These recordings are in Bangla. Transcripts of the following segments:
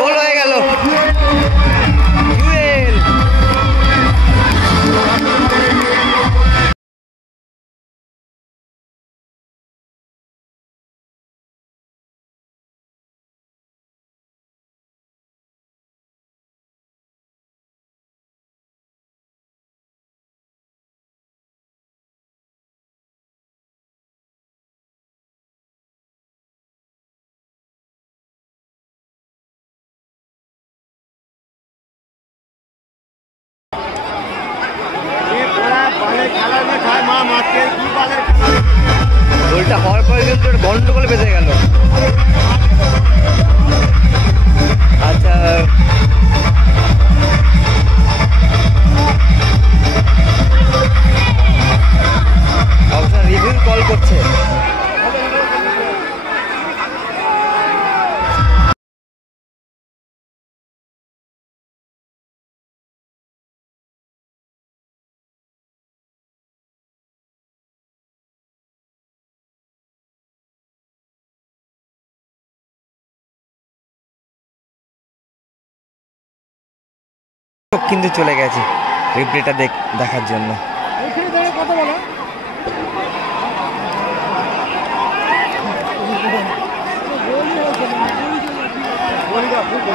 গোল হয়ে গেল। জুয়েল গোলটা হওয়ার পরে কিন্তু গন্ডগোল বেঁধে গেল। আচ্ছা অবশ্য রিভিউ কল করছে। কিন্তু চলে গেছে রিপ্লেটা দেখার জন্য।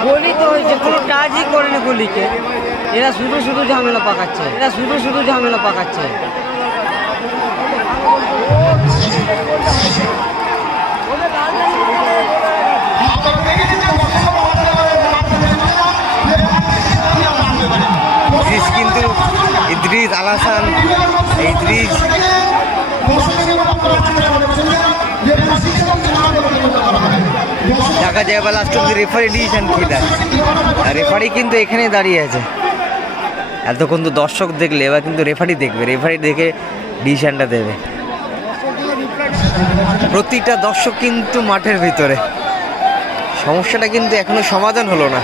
গোলি তো হয়েছে, কোনো টাচই করেনি গোলিকে। এরা শুধু শুধু ঝামেলা পাকাচ্ছে। কিন্তু ইদ্রিস আলাসান দেখা যায় বা লাস্ট অব্দি রেফারি ডিসিশন কি দেয়। রেফারি কিন্তু এখানে দাঁড়িয়ে আছে। এতক্ষণ তো দর্শক দেখলে, এবার কিন্তু রেফারি দেখবে, রেফারি দেখে ডিসিশনটা দেবে। প্রতিটা দর্শক কিন্তু মাঠের ভিতরে। সমস্যাটা কিন্তু এখনো সমাধান হলো না।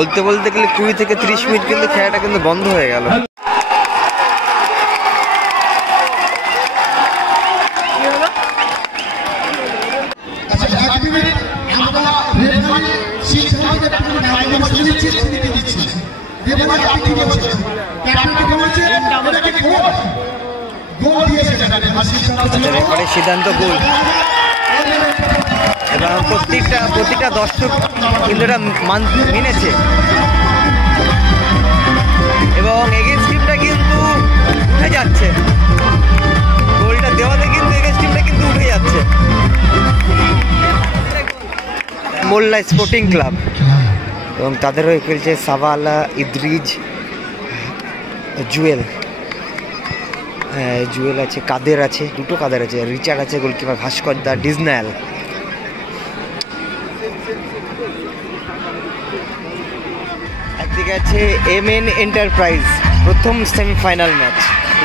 বলতে বলতে গেলে 20 থেকে 30 মিনিট কিন্তু খেলাটা কিন্তু বন্ধ হয়ে গেল। রেফারির সিদ্ধান্ত গোল। এবং প্রতিটা দর্শক কিন্তু এটা মেনেছে এবং এগেইনস্ট টিমটা কিন্তু উঠে যাচ্ছে। গোলটা দেওয়াতে কিন্তু এগেইনস্ট টিমটা কিন্তু উঠে যাচ্ছে। মোল্লা স্পোর্টিং ক্লাব এবং তাদের হয়ে খেলছে সাভালা, ইদ্রিজ, জুয়েল আছে, কাদের আছে, দুটো কাদের আছে, রিচার্ড আছে, গোলকিপার ভাস্করদা, ডিজনাল। একদিকে আছে MN এন্টারপ্রাইজ, প্রথম সেমিফাইনাল ম্যাচ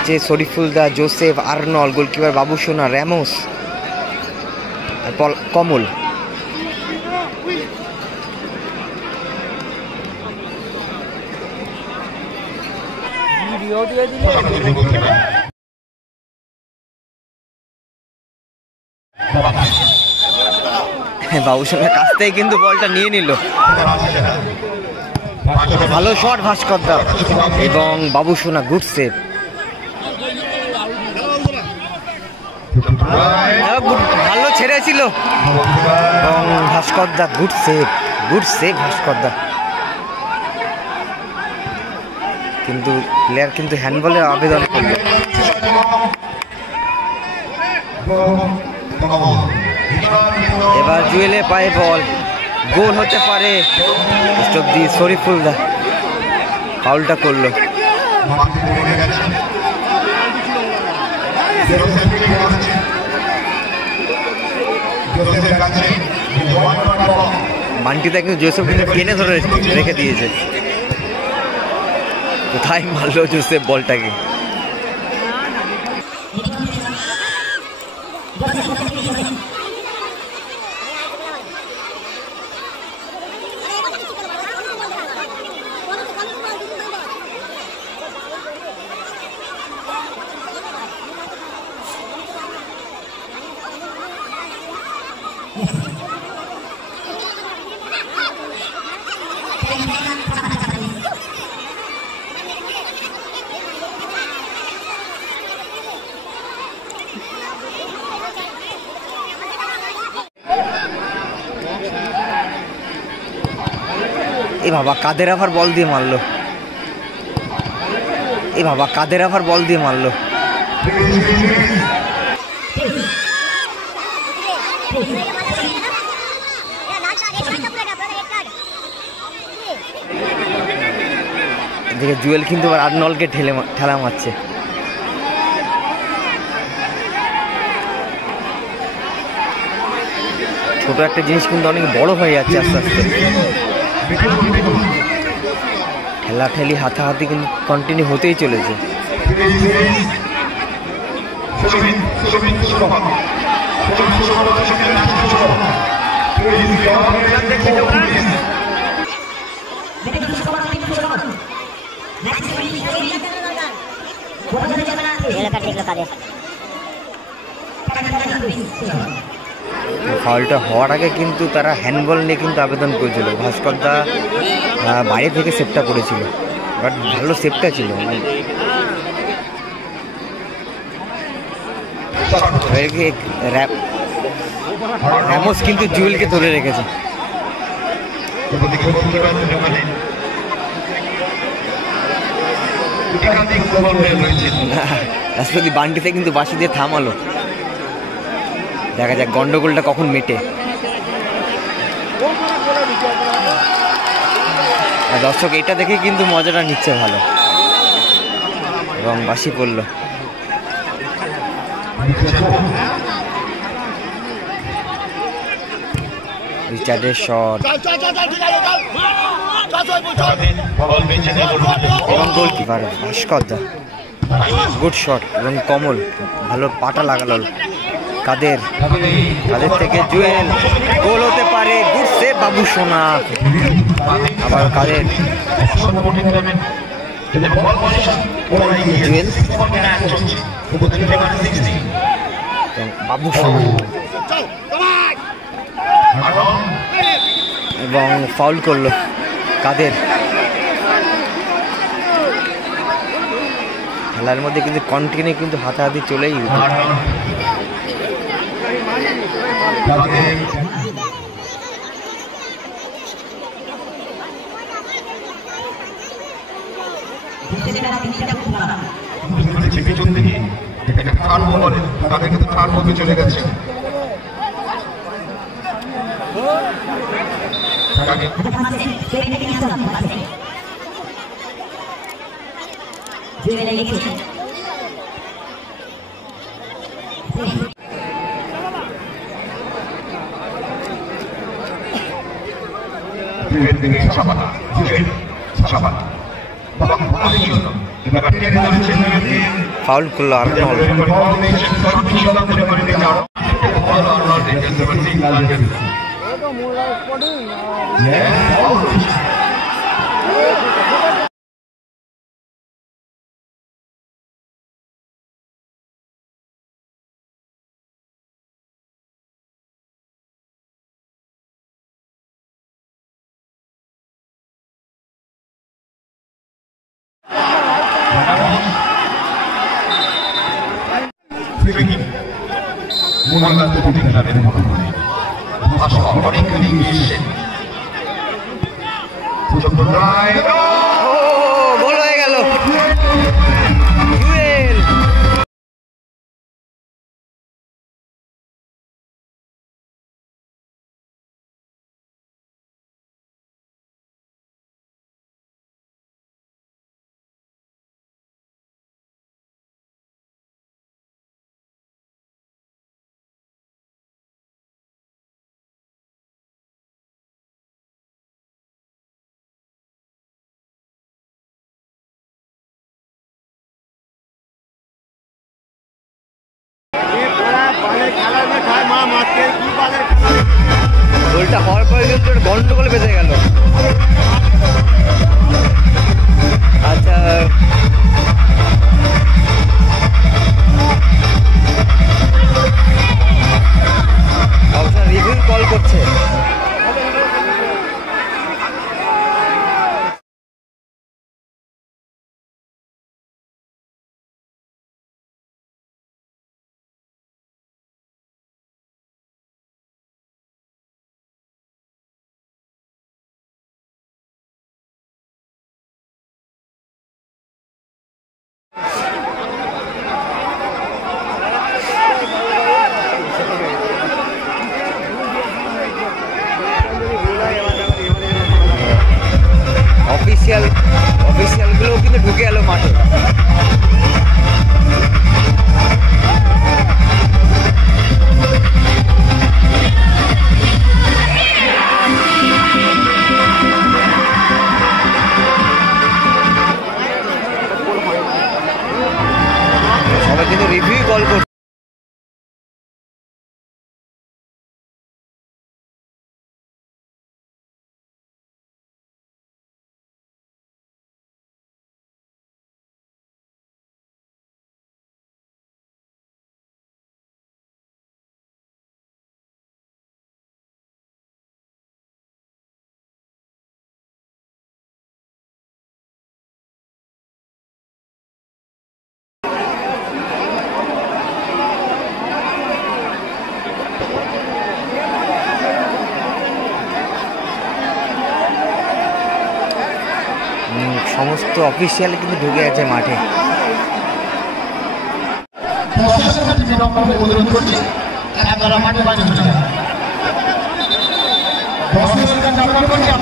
যে শরীফুলদা, জোসেফ, আর্নল, গোলকিপার বাবুসোনা, র্যামোস আর কমল। বাবুসোনার কাছ থেকে কিন্তু বলটা নিয়ে নিল। ভালো শট ভাস্করদা এবং বাবুসোনা, গুড সেভ। ভালো ছেড়েছিল এবং ভাস্করদা গুড সেভ ভাস্করদা। কিন্তু প্লেয়ার কিন্তু হ্যান্ডবলের আবেদন করল। এবার জুয়েলের পায়ে বল, গোল হতে পারে। শরীফুলদা ফাউলটা করলো। মান্টিটা কিন্তু জোসেফ কিন্তু টেনে ধরে রেখে দিয়েছে। কোথায় মারলো জোসেফ বলটাকে। এ বাবা, কাদের আবার বল দিয়ে মারলো। এ বাবা, কাদের আবার বল দিয়ে মারলো। এদিকে জুয়েল কিন্তু আবার আর্নলকে ঠেলা মারছে। ছোট একটা জিনিস কিন্তু অনেক বড় হয়ে যাচ্ছে আস্তে আস্তে। ঠেলাঠেলি হাতাহাতি কিন্তু কন্টিনিউ হতেই চলেছে। ফাউলটা হওয়ার আগে কিন্তু তারা হ্যান্ডবল নিয়ে কিন্তু আবেদন করেছিল। ভাস্করদা বাইরে থেকে সেভটা করেছিল, বাট ভালো সেভটা ছিল। র্যামোস কিন্তু জুয়েলকে ধরে রেখেছে। রাষ্ট্রপতি বান্ডিতে কিন্তু বাঁশি দিয়ে থামালো। দেখা যাক গন্ডগোলটা কখন মেটে। দর্শক এটা দেখে কিন্তু মজাটা নিচ্ছে ভালো, এবং বাঁশি পড়লো। রিচার্ডের শট এবং গোলকিপার ভাস্করদা, গুড শট। এবং কমল ভালো পাটা লাগালো। কাদের থেকে জুয়েল, গোল হতে পারে। গুড সেভ বাবু সোনা। আবার কাদের, জুয়েল, বাবু সোনা। এবং ফাউল করলো কাদের। খেলার মধ্যে কিন্তু কন্টিনিউ কিন্তু হাতাহাতি চলেই। চলে গেছে। ফাউল করলো আর্নল্ড। গোল হয়ে গেল। গোলটা হওয়ার পরে কিন্তু গন্ডগোল বেঁধে গেল। আচ্ছা, অবশ্য রিভিউ সমস্ত অফিসিয়াল কিন্তু ঢুকে আছে মাঠে।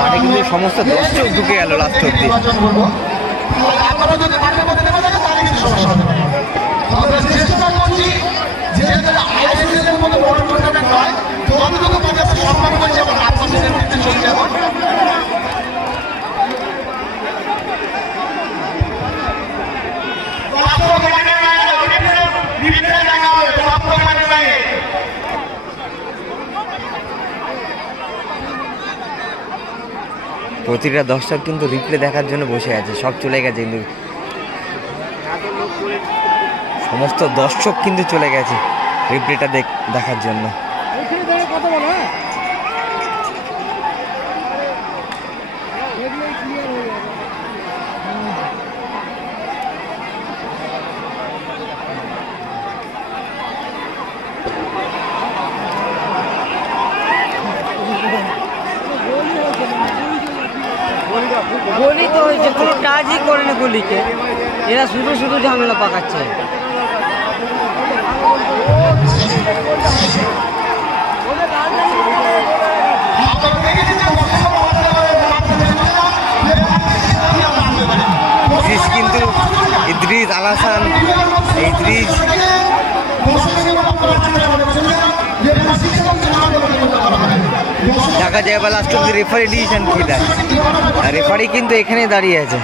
মাঠে কিন্তু সমস্ত দর্শক ঢুকে গেল লাস্ট অব্দি। প্রতিটা দর্শক কিন্তু রিপ্লে দেখার জন্য বসে আছে, সব চলে গেছে কিন্তু সমস্ত দর্শক কিন্তু চলে গেছে রিপ্লেটা দেখার জন্য। গোলি তো হয়েছে, কোনো টাচই করেনি গোলিকে, এরা শুধু শুধু ঝামেলা পাকাচ্ছে। কিন্তু ইদ্রিস আলাসান, ইদ্রিস দেখা যায় বা লাস্ট অব্দি রেফারি ডিসিশন কি দেয়। রেফারি কিন্তু এখানে দাঁড়িয়ে আছে।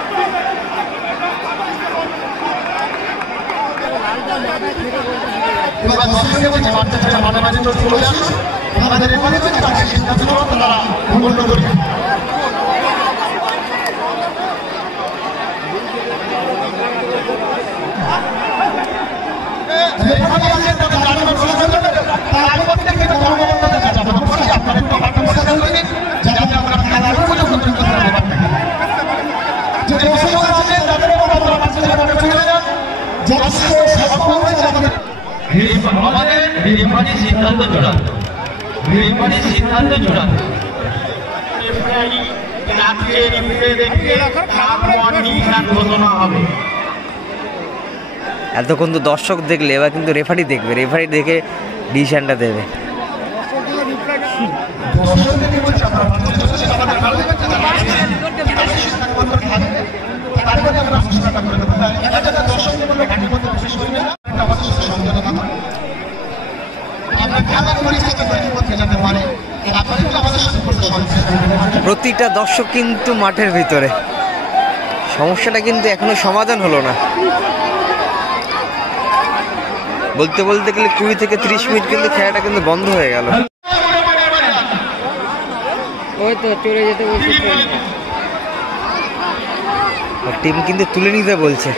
সিদ্ধান্ত চূড়ান্ত, সিদ্ধান্ত চূড়ান্ত। এতক্ষণ তো দর্শক দেখলে, এবার কিন্তু রেফারি দেখবে, রেফারি দেখে ডিসিশনটা দেবে। প্রতিটা দর্শক কিন্তু মাঠের ভিতরে, সমস্যাটা কিন্তু এখনো সমাধান হলো না। বলতে বলতে গেলে 20 থেকে 30 মিনিট কিন্তু খেলাটা কিন্তু বন্ধ হয়ে গেল। ওই তো চলে যেতে বলছে, টিম কিন্তু তুলে নিতে বলছে।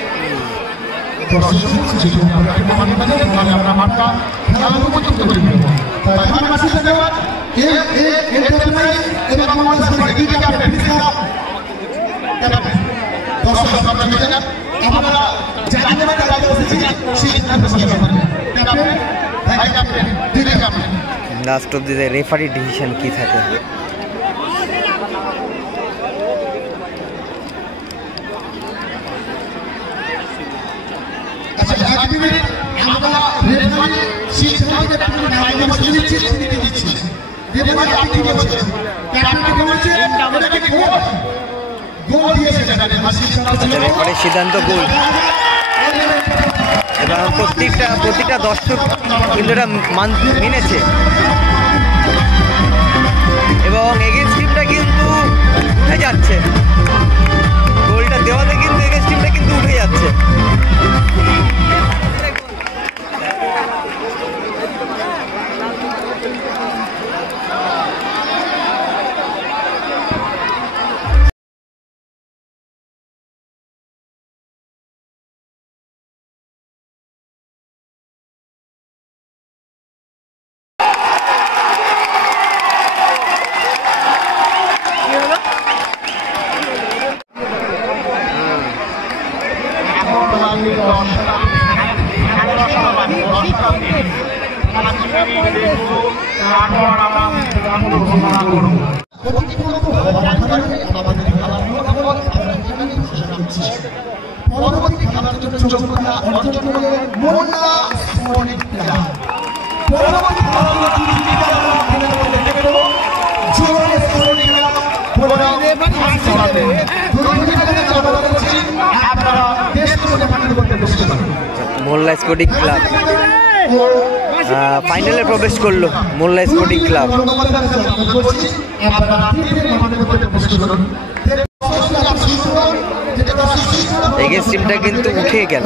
লাস্ট অব্দি রেফারি ডিসিশন কি থাকে। রেফারির সিদ্ধান্ত গোল, এবং প্রতিটা দর্শক কিন্তু এটা মেনেছে, এবং এগেন্স্ট টিমটা কিন্তু উঠে যাচ্ছে। গোলটা দেওয়াতে কিন্তু এগেন্স্ট টিমটা কিন্তু উঠে যাচ্ছে। যোগ্যতা অর্জন করে মোল্লা স্পোর্টিং ক্লাব। পরবর্তী খেলাধুলা প্রতিযোগিতা আমরা খেলার মধ্যে দেখে নেব। জীবন স্পোর্টিং ক্লাব বনাম হাসি হবে। দুই খেলাতে আমরা করছি আপনারা দেশ থেকে পাঠাতে করতে বসতে পারেন। মোল্লা স্পোর্টিং ক্লাব ফাইনালে প্রবেশ করলো। মোল্লা স্পোর্টিং ক্লাব এগেন্স্ট টিমটা কিন্তু উঠে গেল।